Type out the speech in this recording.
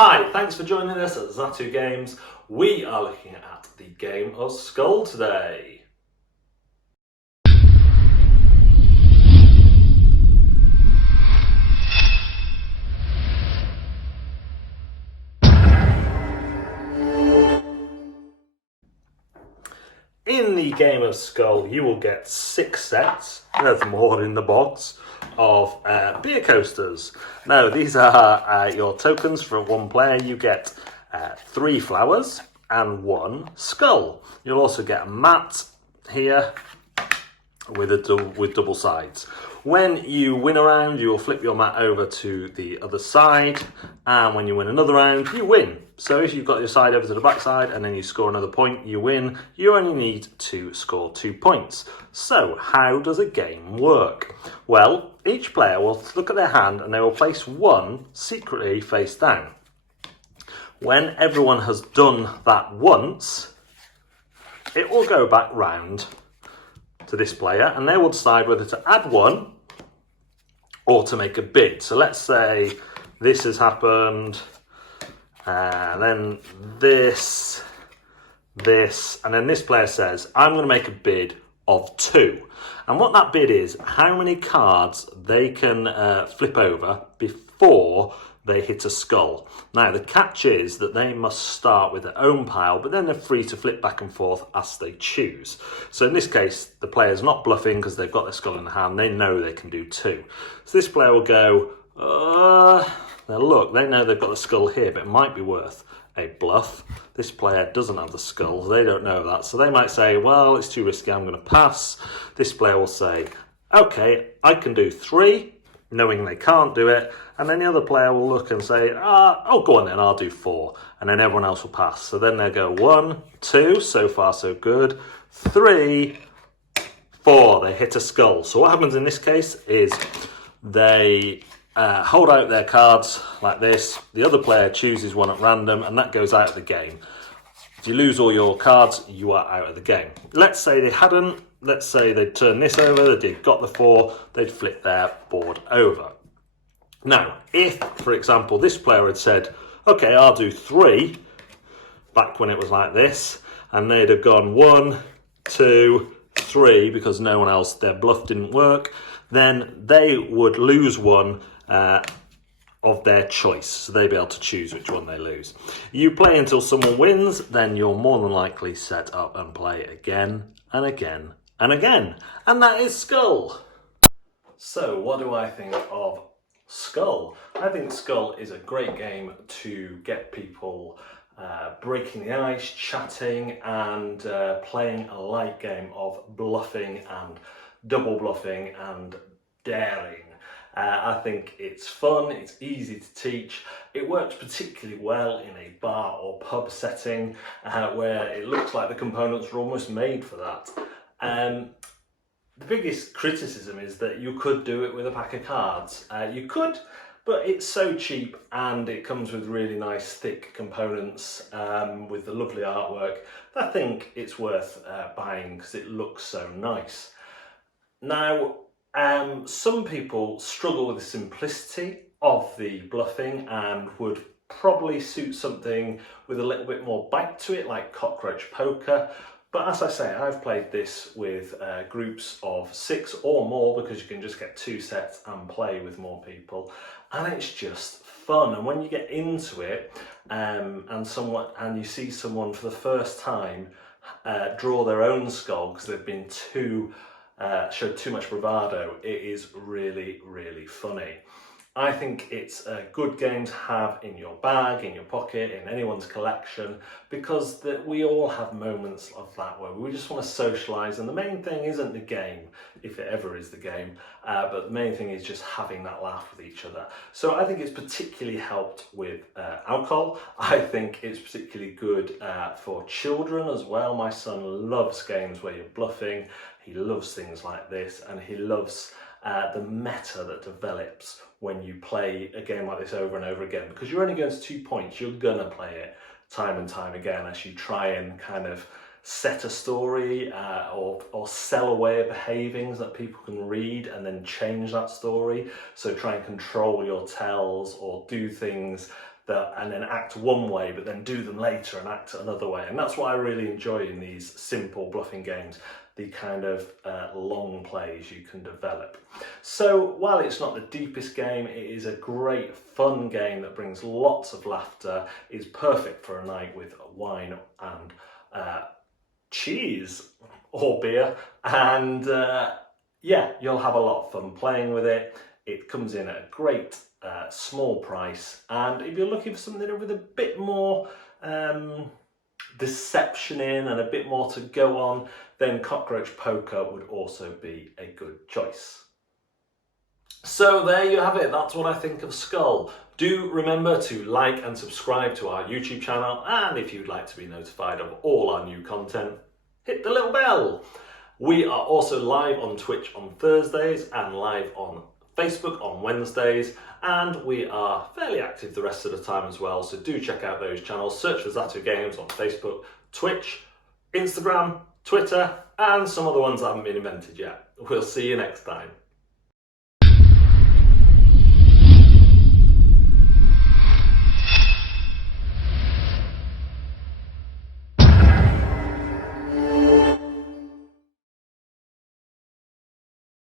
Hi, thanks for joining us at Zatu Games. We are looking at the game of Skull today. In the game of Skull, you will get 6 sets, there's more in the box, of beer coasters. Now, these are your tokens for one player. You get 3 flowers and 1 skull. You'll also get a mat here with double sides. When you win a round, you will flip your mat over to the other side, and when you win another round, you win. So if you've got your side over to the back side and then you score another point, you win. You only need to score 2 points. So how does a game work? Well, each player will look at their hand and they will place 1 secretly face down. When everyone has done that once, it will go back round to this player and they will decide whether to add 1 or to make a bid. So let's say this has happened, and then this, and then this player says, I'm going to make a bid of 2. And what that bid is, how many cards they can flip over before they hit a skull. Now, the catch is that they must start with their own pile, but then they're free to flip back and forth as they choose. So in this case, the player's not bluffing because they've got their skull in the hand. They know they can do 2. So this player will go, now look, they know they've got the skull here, but it might be worth a bluff. This player doesn't have the skull. They don't know that. So they might say, well, it's too risky, I'm going to pass. This player will say, okay, I can do 3. Knowing they can't do it, and then the other player will look and say, oh, go on then, I'll do 4, and then everyone else will pass. So then they go 1, 2, so far so good, 3, 4, they hit a skull. So what happens in this case is they hold out their cards like this, the other player chooses one at random, and that goes out of the game. If you lose all your cards, you are out of the game. Let's say they hadn't. Let's say they'd turned this over, they'd got the 4, they'd flip their board over. Now, if, for example, this player had said, okay, I'll do 3, back when it was like this, and they'd have gone 1, 2, 3, because no one else, their bluff didn't work, then they would lose 1 of their choice, so they'd be able to choose which one they lose. You play until someone wins, then you're more than likely set up and play again and again and again. And that is Skull. So what do I think of Skull? I think Skull is a great game to get people breaking the ice, chatting, and playing a light game of bluffing and double bluffing and daring. I think it's fun, it's easy to teach. It works particularly well in a bar or pub setting where it looks like the components are almost made for that. The biggest criticism is that you could do it with a pack of cards. You could, but it's so cheap and it comes with really nice thick components with the lovely artwork. I think it's worth buying because it looks so nice. Now, some people struggle with the simplicity of the bluffing and would probably suit something with a little bit more bite to it, like cockroach poker. But as I say, I've played this with groups of 6 or more because you can just get 2 sets and play with more people, and it's just fun. And when you get into it and you see someone for the first time draw their own skull because they've been showed too much bravado, it is really, really funny. I think it's a good game to have in your bag, in your pocket, in anyone's collection, because we all have moments of that where we just want to socialise, and the main thing isn't the game, if it ever is the game, but the main thing is just having that laugh with each other. So I think it's particularly helped with alcohol. I think it's particularly good for children as well. My son loves games where you're bluffing. He loves things like this, and he loves the meta that develops when you play a game like this over and over again, because you're only going to 2 points. You're gonna play it time and time again as you try and kind of set a story or sell away behavings that people can read and then change that story. So try and control your tells or do things and then act one way, but then do them later and act another way. And that's what I really enjoy in these simple bluffing games, the kind of long plays you can develop. So while it's not the deepest game, it is a great fun game that brings lots of laughter, is perfect for a night with wine and cheese or beer, and yeah, you'll have a lot of fun playing with it. It comes in at a great small price, and if you're looking for something with a bit more deception in and a bit more to go on, then Cockroach Poker would also be a good choice. So there you have it, that's what I think of Skull. Do remember to like and subscribe to our YouTube channel, and if you'd like to be notified of all our new content, hit the little bell. We are also live on Twitch on Thursdays and live on Facebook on Wednesdays, and we are fairly active the rest of the time as well, so do check out those channels. Search for Zatu Games on Facebook, Twitch, Instagram, Twitter, and some other ones that haven't been invented yet. We'll see you next time.